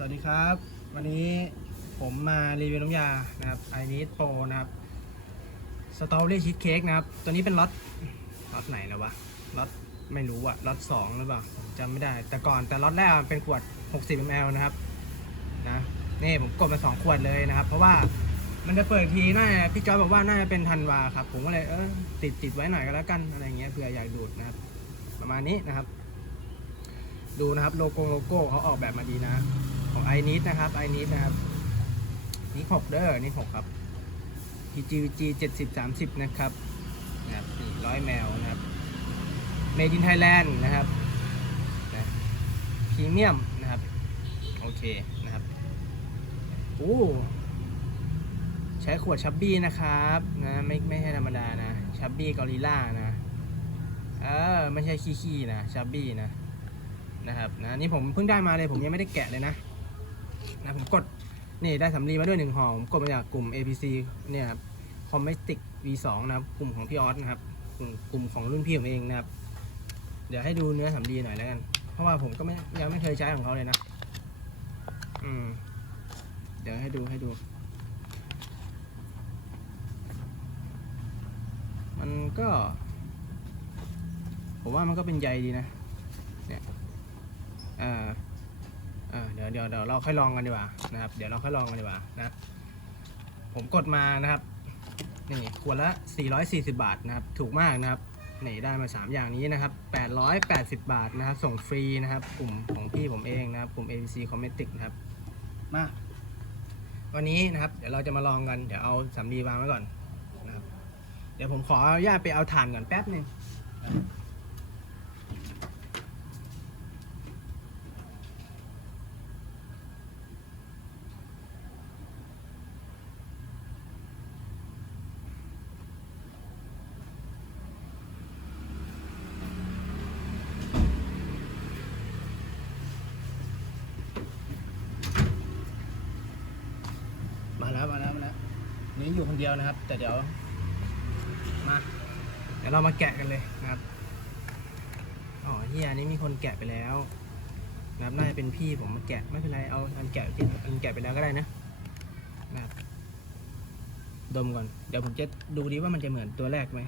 สวัสดีครับ วันนี้ผมมารีวิวน้ำยานะครับไอนิสโปนะครับสตรอเบอรี่ชีสเค้กนะครับ ตัวนี้เป็นล็อตล็อตไหนแล้ววะล็อตไม่รู้อะล็อตสองหรือเปล่าผมจำไม่ได้ แต่ก่อนแต่ล็อตแรกมันเป็นขวด 60 ml นะครับนะนี่ผมกดมาสองขวดเลยนะครับ เพราะว่ามันจะเปิดทีน่าพี่จอยบอกว่าน่าจะเป็นธันวาครับ ผมก็เลยเออติดติดไว้หน่อยก็แล้วกันอะไรเงี้ยเผื่ออยากดูดนะครับ ประมาณนี้นะครับ ดูนะครับโลโก้โลโก้เขาออกแบบมาดีนะ ของไอนิดนะครับไอนิดนะครับนี่หกเด้อนี่หกครับ PGVG เจ็ดสิบสามสิบนะครับนะครับร้อยแมวนะครับ Made in Thailand นะครับนะพรีเมียมนะครับ โอเคนะครับโอ้ใช้ขวดชับบี้นะครับนะไม่ไม่ใช่ธรรมดานะชับบี้กอริลล่านะเออไม่ใช่ขี้ๆนะชับบี้นะนะครับนะนี่ผมเพิ่งได้มาเลยผมยังไม่ได้แกะเลยนะ นะผมกดนี่ได้สำลีมาด้วยหนึ่งห่อผมกดมาจากกลุ่ม APC เนี่ยครับ Comestic V2 นะครับกลุ่มของพี่ออสนะครับกลุ่มของรุ่นพี่ผมเองนะครับ เดี๋ยวให้ดูเนื้อสำลีหน่อยแล้วกัน เพราะว่าผมก็ไม่ยังไม่เคยใช้ของเขาเลยนะ อืม เดี๋ยวให้ดูให้ดู มันก็ ผมว่ามันก็เป็นใยดีนะเอ่อเอ่อ เดี๋ยวเดี๋ยวเดี๋ยวเราค่อยลองกันดีกว่านะครับ เดี๋ยวเราค่อยลองกันดีกว่านะ ผมกดมานะครับ นี่ขวดละ 440 บาทนะครับ ถูกมากนะครับ นี่ได้มา 3 อย่างนี้นะครับ 880 บาทนะครับ ส่งฟรีนะครับ กลุ่มของพี่ผมเองนะครับ กลุ่ม ABC Cosmetic นะครับ มา วันนี้นะครับ เดี๋ยวเราจะมาลองกัน เดี๋ยวเอาสำลีวางไว้ก่อนนะครับ เดี๋ยวผมขออนุญาตไปเอาถ่านก่อนแป๊บหนึ่ง มาแล้วมาแล้วมาแล้ว นี่อยู่คนเดียวนะครับ แต่เดี๋ยวมาเดี๋ยวเรามาแกะกันเลยนะครับอ๋อเฮียนี้มีคนแกะไปแล้วนะครับน่าจะเป็นพี่ผมมาแกะไม่เป็นไรเอาอันแกะที่อันแกะไปแล้วก็ได้นะนะครับดมก่อน เดี๋ยวผมจะดูดีว่ามันจะเหมือนตัวแรกไหม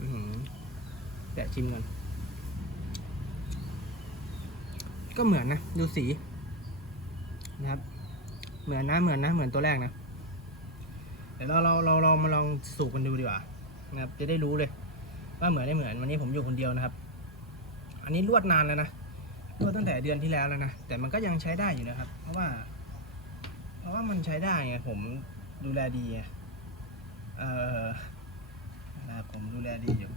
อือหือแกะชิมก่อนก็เหมือนนะ ดูสีนะครับ เหมือนนะเหมือนนะเหมือนตัวแรกนะเดี๋ยวเราเราเราเรามาลองสูบกันดูดีกว่านะครับจะได้รู้เลย ว่าเหมือนไม่เหมือนวันนี้ผมอยู่คนเดียวนะครับ อันนี้ลวดนานแล้วนะลวดตั้งแต่เดือนที่แล้วแล้วนะแต่มันก็ยังใช้ได้อยู่นะครับ เพราะว่า เพราะว่ามันใช้ได้ไงผมดูแลดีเออนะครับผมดูแลดีอยู่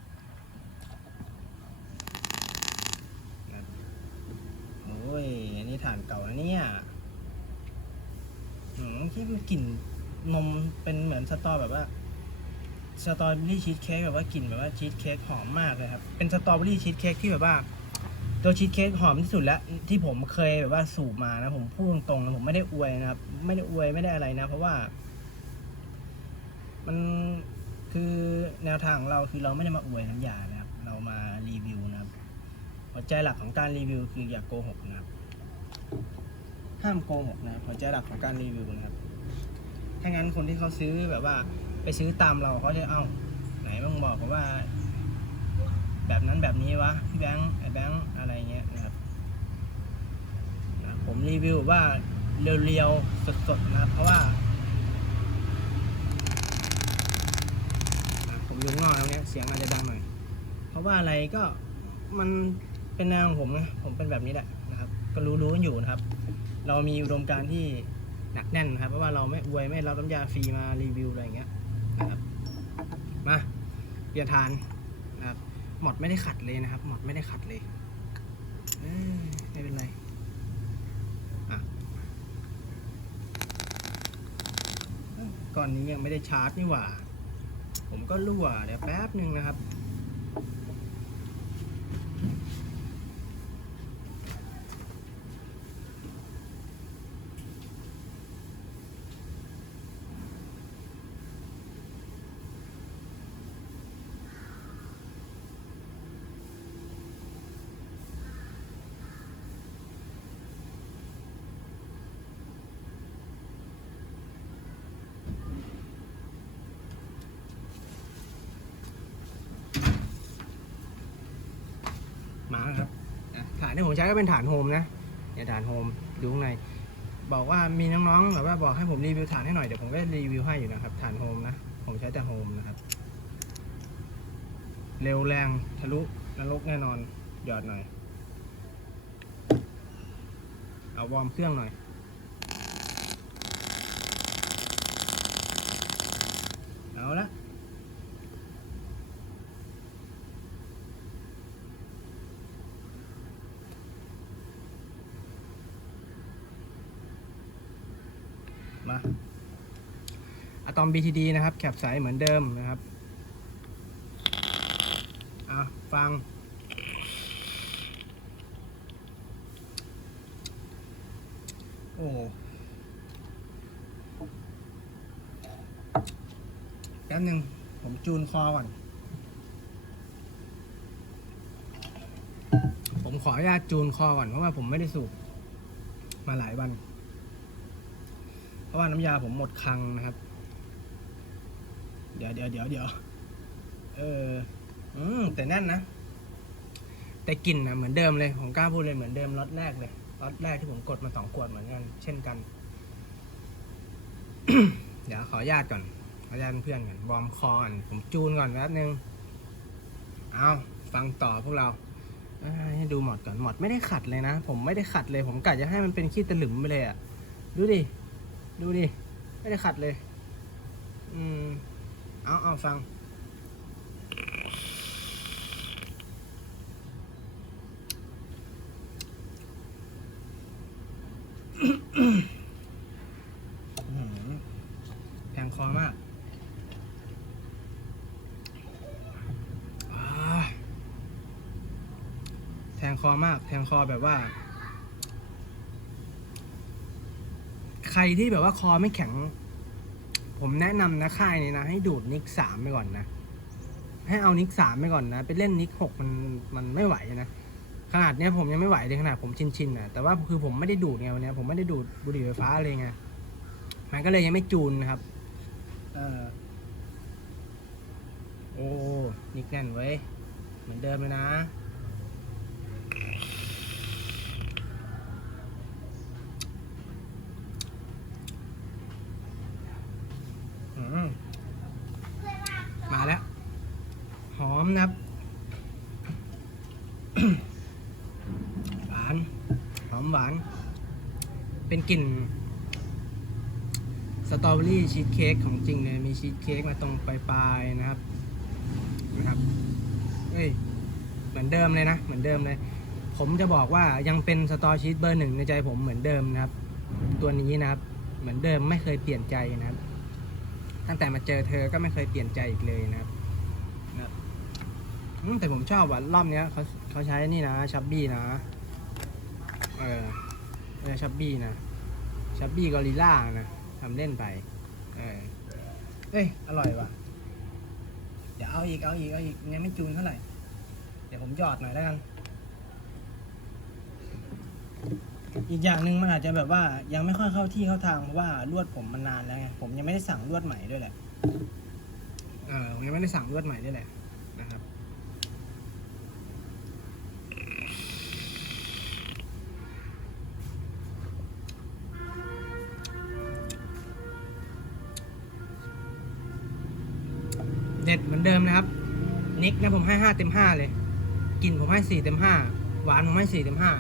โอ้ยอันนี้ฐานเก่านะเนี่ย อืมที่มันกลิ่นนมเป็นเหมือนสตอแบบว่าสตรอเบอรี่ชีสเค้กแบบว่ากลิ่นแบบว่าชีสเค้กหอมมากเลยครับ เป็นสตรอเบอรี่ชีสเค้กที่แบบว่าตัวชีสเค้กหอมที่สุดแล้วที่ผมเคยแบบว่าสูบมานะ ผมพูดตรงๆนะผมไม่ได้อวยนะครับ ไม่ได้อวยไม่ได้อะไรนะ เพราะว่า มันคือแนวทางของเราคือเราไม่ได้มาอวยน้ำยานะครับ เรามารีวิวนะครับหัวใจหลักของการรีวิวคืออย่าโกหกนะครับ ห้ามโกหกนะครับหัวใจหลักของการรีวิวนะครับถ้างั้นคนที่เขาซื้อแบบว่า ไปซื้อตามเราเขาจะเอาไหนมึงบอกว่า แบบนั้นแบบนี้วะพี่แบงค์ไอ้แบงค์อะไรเงี้ยนะครับนะผมรีวิวว่าเรียวๆสดๆนะครับ เพราะว่าอะผมยุงงอกตรงเนี้ยเสียงอาจจะดังหน่อยเพราะว่าอะไรก็มันเป็นแนวของผมนะผมเป็นแบบนี้แหละนะครับ ก็รู้ๆอยู่นะครับ เรามีอุดมการณ์ที่หนักแน่นนะครับ เพราะว่าเราไม่อวยไม่รับน้ำยาฟรีมารีวิวอะไรอย่างเงี้ยนะครับมาเปลี่ยนทานนะครับหมดไม่ได้ขัดเลยนะครับ หมดไม่ได้ขัดเลยเอ้ยไม่เป็นไรก่อนนี้ยังไม่ได้ชาร์จนี่หว่า ผมก็รั่วเดี๋ยวแป๊บหนึ่งนะครับ ที่ผมใช้ก็เป็นฐานโฮมนะเนี่ยฐานโฮมดูข้างใน บอกว่ามีน้องๆแบบว่าบอกให้ผมรีวิวฐานให้หน่อยเดี๋ยวผมก็รีวิวให้อยู่นะครับฐานโฮมนะผมใช้แต่โฮมนะครับ เร็วแรงทะลุนรกแน่นอนหยอดหน่อย เอาวอร์มเครื่องหน่อยเอาละ มาอะตอม BTD นะครับแคปใสเหมือนเดิมนะครับอะฟัง โอ้แป๊บหนึ่งผมจูนคอก่อน ผมขออนุญาตจูนคอก่อน เพราะว่าผมไม่ได้สูบมาหลายวัน ราะว่าน้ำยาผมหมดคลังนะครับ เดี๋ยวเดี๋ยวเดี๋ยวเดี๋ยวเอออืมแต่แน่นนะ แต่กลิ่นนะเหมือนเดิมเลย ผมกล้าพูดเลยเหมือนเดิมล็อตแรกเลยล็อตแรกที่ผมกดมาสองขวดเหมือนกัน เช่นกัน เดี๋ยวขอญาตก่อน ขอญาตเพื่อนก่อนวอร์มคอก่อนผมจูนก่อนแป๊บนึง เอาฟังต่อพวกเราให้ดูหมดก่อนหมดไม่ได้ขัดเลยนะ ผมไม่ได้ขัดเลย ผมกะจะให้มันเป็นขี้ตะหลึมไปเลยอะดูดิ ดูดิ ไม่ได้ขัดเลย อืม เอาเอาฟังแทงคอมากแทงคอมาก แทงคอแบบว่า ใครที่แบบว่าคอไม่แข็ง ผมแนะนำนะค่ายนี้นะ ให้ดูดนิกสามไปก่อนนะ ให้เอานิกสามไปก่อนนะ ไปเล่นนิกหกมันมันไม่ไหวนะ ขนาดเนี้ยผมยังไม่ไหวเลยขนาดผมชินชินๆนะแต่ว่าคือผมไม่ได้ดูดไงวันเนี้ยผมไม่ได้ดูดบุหรี่ไฟฟ้าเลยไงมันก็เลยยังไม่จูนนะครับ เออโอ้นิกแน่นเว้ย เหมือนเดิมเลยนะ อืมมาแล้ว หอ มนะครับหวานหอมหวาน เป็นกลิ่น สตรอเบอรี่ชีสเค้กของจริงเลยมีชีสเค้กมาตรงปลายๆนะครับนะครับเฮ้ยเหมือนเดิมเลยนะ เหมือนเดิมเลย ผมจะบอกว่ายังเป็นสตอชีสเบอร์หนึ่งในใจผมเหมือนเดิมนะครับ ตัวนี้นะครับ เหมือนเดิมไม่เคยเปลี่ยนใจนะครับ ตั้งแต่มาเจอเธอก็ไม่เคยเปลี่ยนใจอีกเลยนะครับนะครับ อืมแต่ผมชอบว่ารอบเนี้ยเขาเขาใช้นี่นะชับบี้นะ เออเออชับบี้นะชับบี้กอริลล่านะทำเล่นไป เออเอ้ย อร่อยว่ะ เดี๋ยวเอาอีก เอาอีก เอาอีกยังไม่จูนเท่าไหร่ เดี๋ยวผมหยอดหน่อยแล้วกัน อีกอย่างหนึ่งมันอาจจะแบบว่ายังไม่ค่อยเข้าที่เข้าทางเพราะว่าลวดผมมันนานแล้วไง ผมยังไม่ได้สั่งลวดใหม่ด้วยแหละ เออผมยังไม่ได้สั่งลวดใหม่ด้วยแหละนะครับ เดิมนะครับนิกนะผมให้ห้าเต็มห้าเลยกลิ่นผมให้สี่เต็มห้าหวานผมให้สี่เต็มห้า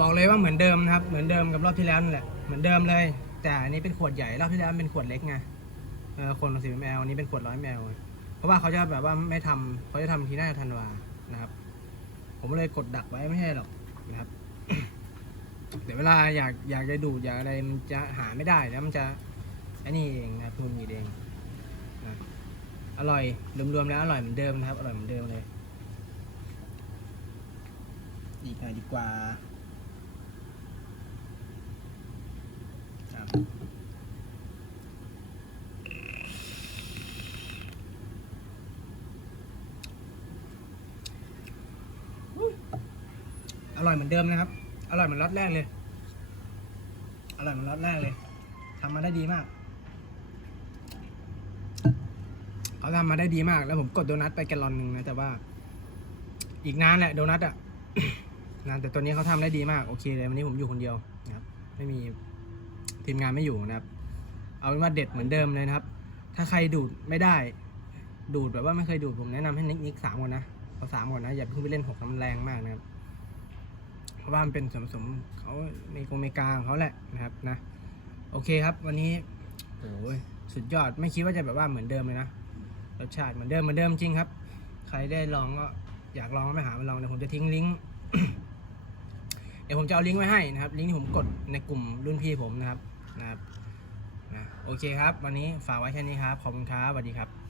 บอกเลยว่าเหมือนเดิมนะครับ เหมือนเดิมกับรอบที่แล้วนั่นแหละเหมือนเดิมเลย แต่อันนี้เป็นขวดใหญ่รอบที่แล้วเป็นขวดเล็กไงเออคนละสิบมลอันนี้เป็นขวดร้อยมลเพราะว่าเขาจะแบบว่าไม่ทำเขาจะทำทีหน้าธันวานะครับ ผมเลยกดดักไว้ไม่ให้หรอกนะครับ เดี๋ยวเวลาอยากอยากจะดูดอยากอะไรมันจะหาไม่ได้แล้วมันจะอ้นี่เองนะครับทุนมีเอง อร่อยรวมๆแล้วอร่อยเหมือนเดิมนะครับ อร่อยเหมือนเดิมเลยอีกหน่อยดีกว่าครับอุ๊ยอร่อยเหมือนเดิมนะครับ อร่อยเหมือนรสแรกเลย อร่อยเหมือนรสแรกเลยทำมาได้ดีมาก เขาทำมาได้ดีมาก แล้วผมกดโดนัทไปแกลลอนหนึ่งนะ แต่ว่า อีกนานแหละโดนัทอะนานแต่ตัวนี้เขาทำได้ดีมาก โอเคเลยวันนี้ผมอยู่คนเดียวนะครับ ไม่มีทีมงานไม่อยู่นะครับ เอาเป็นว่าเด็ดเหมือนเดิมเลยนะครับ ถ้าใครดูดไม่ได้ ดูดแบบว่าไม่เคยดูดผมแนะนำให้นิกนิกสามก่อนนะเอาสามก่อนนะ อย่าเพิ่งไปเล่นหกนะมันแรงมากนะครับ เพราะว่ามันเป็นส่วนผสมเขาในกงเมกาของเขาแหละนะครับนะ โอเคครับ วันนี้โอ้ยสุดยอดไม่คิดว่าจะแบบว่าเหมือนเดิมเลยนะ รสชาติเหมือนเดิมเหมือนเดิมจริงครับ ใครได้ลองก็อยากลองก็ไปหามาลองเดี๋ยวผมจะทิ้งลิงก์เดี๋ยวผมจะเอาลิงก์ไว้ให้นะครับ ลิงก์ที่ผมกดในกลุ่มรุ่นพี่ผมนะครับนะครับนะโอเคครับ วันนี้ฝากไว้แค่นี้ครับ ขอบคุณครับสวัสดีครับ